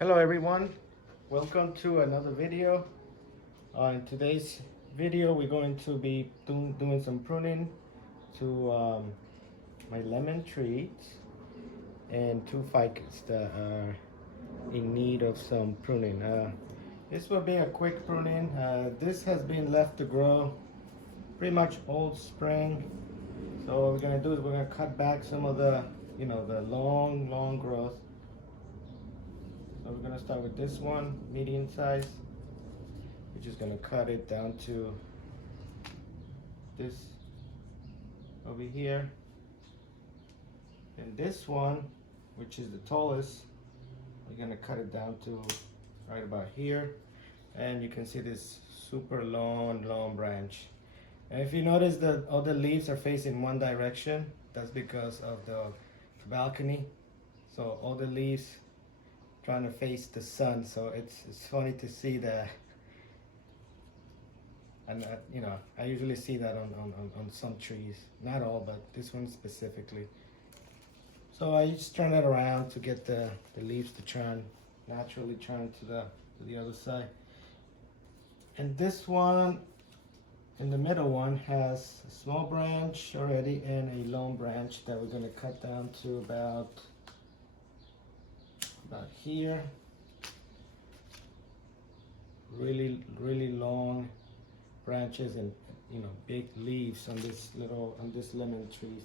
Hello everyone, welcome to another video. In today's video we're going to be doing some pruning to my lemon trees and two ficus that are in need of some pruning. This will be a quick pruning. This has been left to grow pretty much all spring. So what we're going to do is we're going to cut back some of the the long growth. So we're going to start with this one, medium size. We're just going to cut it down to this over here. And this one, which is the tallest, we're going to cut it down to right about here. And you can see this super long branch. And if you notice that all the leaves are facing one direction, that's because of the balcony. So all the leaves trying to face the sun, so it's funny to see that. And I usually see that on some trees, not all, but this one specifically. So I just turn it around to get the leaves to naturally turn to the other side. And this one in the middle one has a small branch already and a long branch that we're going to cut down to about here. Really long branches and big leaves on this lemon trees.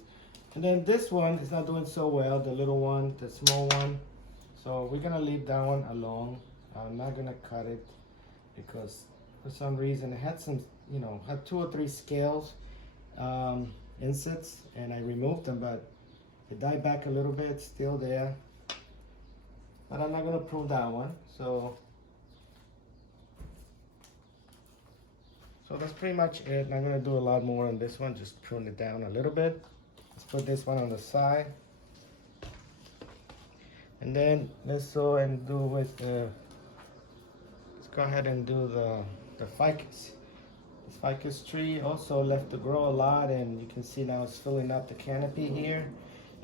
And then this one is not doing so well, the little one, the small one. So we're gonna leave that one alone. I'm not gonna cut it because for some reason it had some, had 2 or 3 scales, insects, and I removed them, but it died back a little bit, still there. But I'm not gonna prune that one. So that's pretty much it. I'm gonna do a lot more on this one, just prune it down a little bit. Let's put this one on the side. And then let's go and do with let's go ahead and do the ficus. This ficus tree also left to grow a lot, and you can see now it's filling up the canopy here,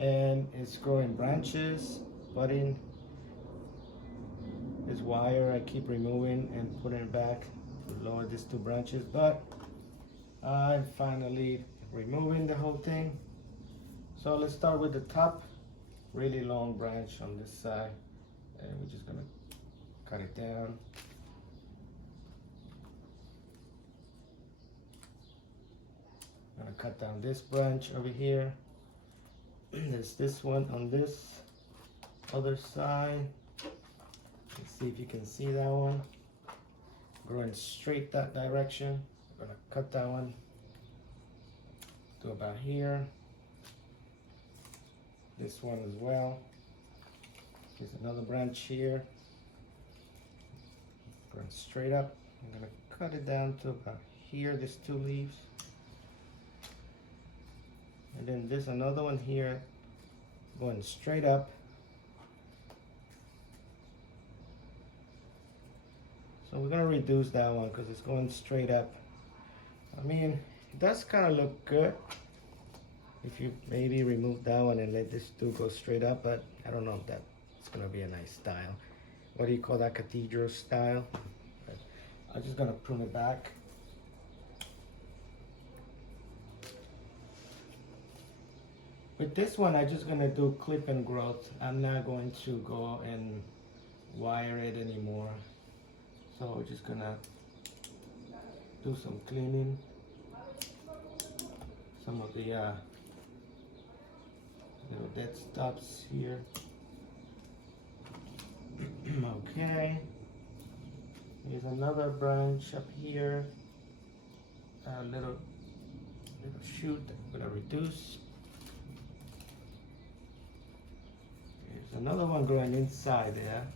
and it's growing branches, budding. This wire I keep removing and putting it back to lower these 2 branches, but I'm finally removing the whole thing. So let's start with the top, really long branch on this side, and we're just gonna cut it down. I'm gonna cut down this branch over here. There's this one on this other side. Let's see if you can see that one. Growing straight that direction. I'm gonna cut that one to about here. This one as well. There's another branch here. Going straight up. I'm gonna cut it down to about here. There's 2 leaves. And then there's another one here going straight up. So we're gonna reduce that one because it's going straight up. I mean, it does kind of look good if you maybe remove that one and let this two go straight up, but I don't know if that's gonna be a nice style. What do you call that, cathedral style? But I'm just gonna prune it back. With this one, I'm just gonna do clip and growth. I'm not going to go and wire it anymore. So we're just gonna do some cleaning. Some of the little dead stops here. Okay. Here's another branch up here. A little shoot that I'm gonna reduce. There's another one growing inside there.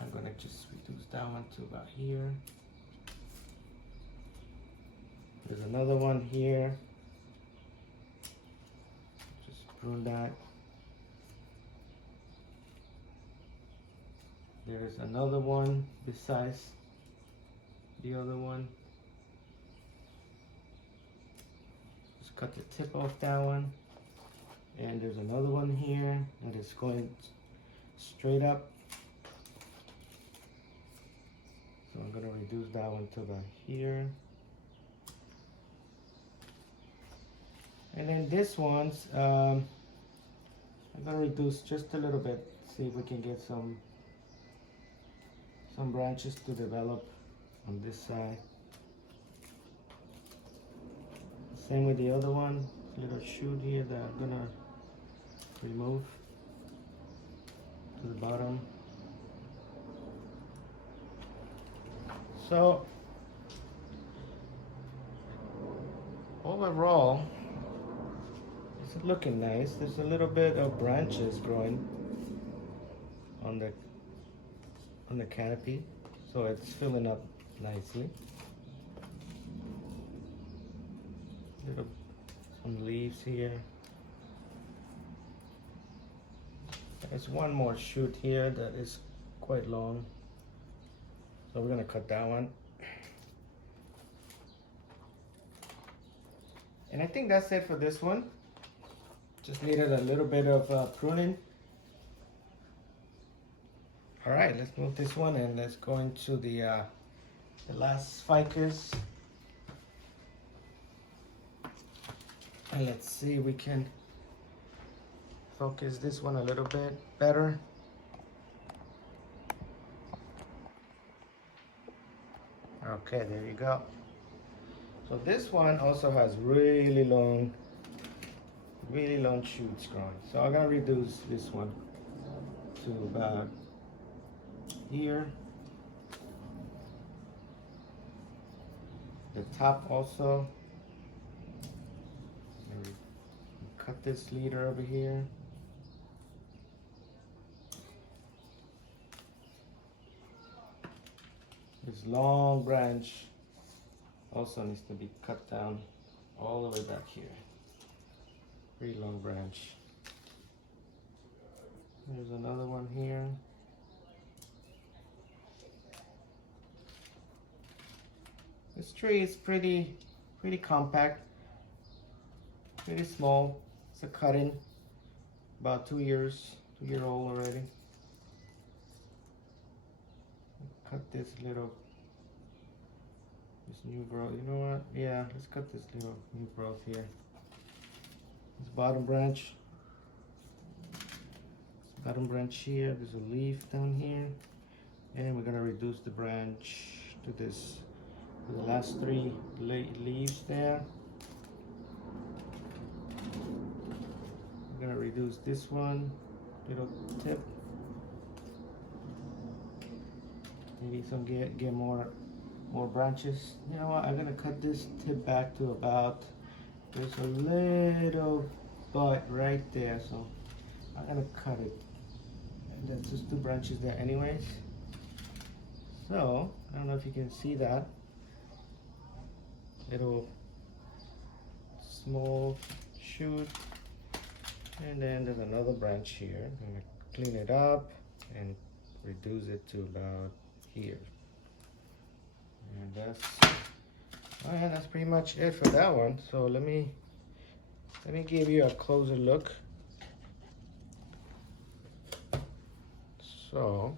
I'm gonna just reduce that one to about here. There's another one here. Just prune that. There's another one besides the other one. Just cut the tip off that one. And there's another one here that is going straight up. So I'm gonna reduce that one to the here. And then this one's, I'm gonna reduce just a little bit, see if we can get some branches to develop on this side. Same with the other one, little shoot here that I'm gonna remove to the bottom. So overall, it's looking nice. There's a little bit of branches growing on the canopy, so it's filling up nicely. Some leaves here. There's one more shoot here that is quite long, so we're gonna cut that one. And I think that's it for this one. Just needed a little bit of pruning. All right, let's move this one and let's go into the last ficus. And let's see if we can focus this one a little bit better. Okay, there you go. So this one also has really long shoots growing. So I'm gonna reduce this one to about here. The top also. And cut this leader over here. This long branch also needs to be cut down all the way back here. Pretty long branch. There's another one here. This tree is pretty compact, pretty small. It's a cut-in, about 2 years old already. Cut this new growth. You know what? Yeah, let's cut this little new growth here. This bottom branch. Bottom branch here. There's a leaf down here, and we're gonna reduce the branch to this. The last 3 leaves there. We're gonna reduce this one little tip. Maybe get more branches. You know what? I'm gonna cut this tip back to about. There's a little bud right there, so I'm gonna cut it. And there's just 2 branches there, anyways. So I don't know if you can see that. Little small shoot, and then there's another branch here. I'm gonna clean it up and reduce it to about here. And that's pretty much it for that one. So let me give you a closer look. So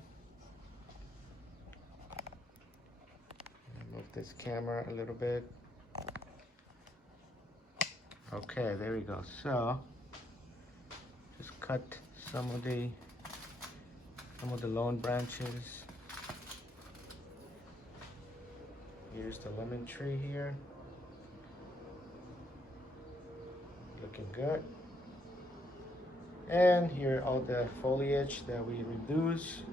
move this camera a little bit. Okay, there we go. So just cut some of the lone branches. Here's the lemon tree here. Looking good. And here all the foliage that we reduce.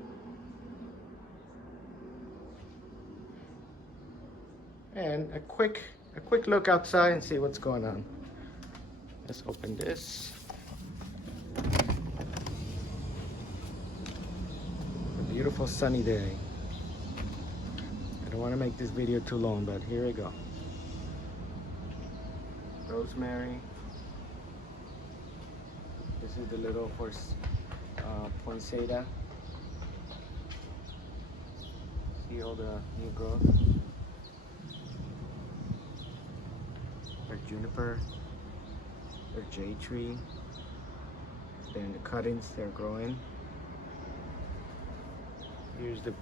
And a quick look outside and see what's going on. Let's open this. A beautiful sunny day. I don't want to make this video too long, but here we go. Rosemary. This is the little poinsettia. See all the new growth. There's juniper. There's jade tree. Then the cuttings, they're growing. Here's the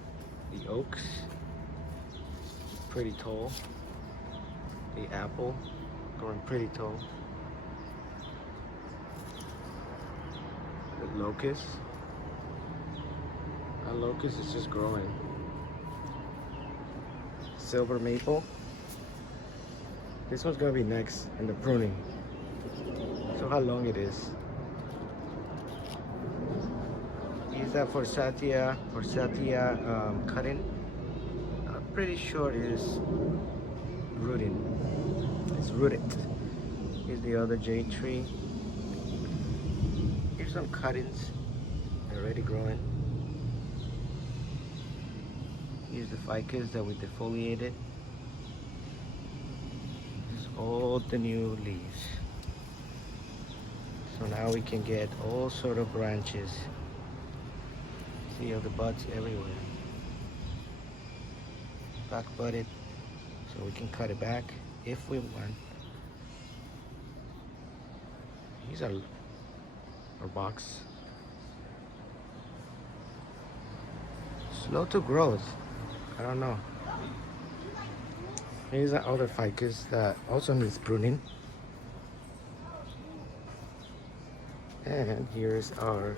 oaks, pretty tall. The apple, growing pretty tall. The locust. Our locust is just growing. Silver maple. This one's gonna be next in the pruning. So how long it is. Is that forsythia cutting? I'm pretty sure it is rooting. It's rooted. Here's the other jade tree. Here's some cuttings. They're already growing. Here's the ficus that we defoliated. Just all the new leaves. So now we can get all sort of branches. See all the buds everywhere. Back budded, so we can cut it back if we want. These are our box. Slow to growth. I don't know. Here's the other ficus that also needs pruning. And here's our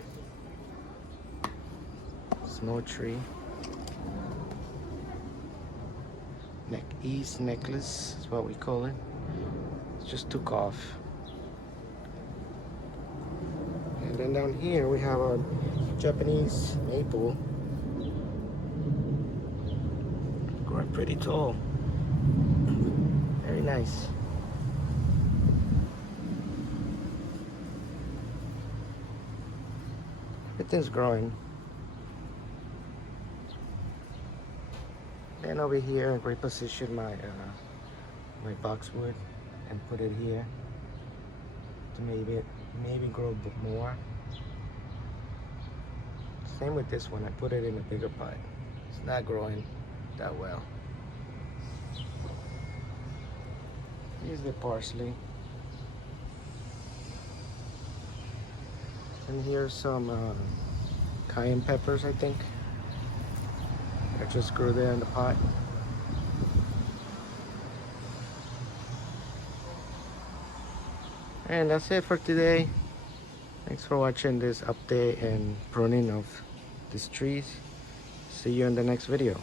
snow tree. East necklace is what we call it. It just took off. And then down here we have our Japanese maple. Growing pretty tall. Very nice. Everything's growing. And over here I reposition my my boxwood and put it here to maybe grow a bit more. Same with this one, I put it in a bigger pot. It's not growing that well. Here's the parsley. And here's some cayenne peppers, I think. I just grew there in the pot. And that's it for today. Thanks for watching this update and pruning of these trees. See you in the next video.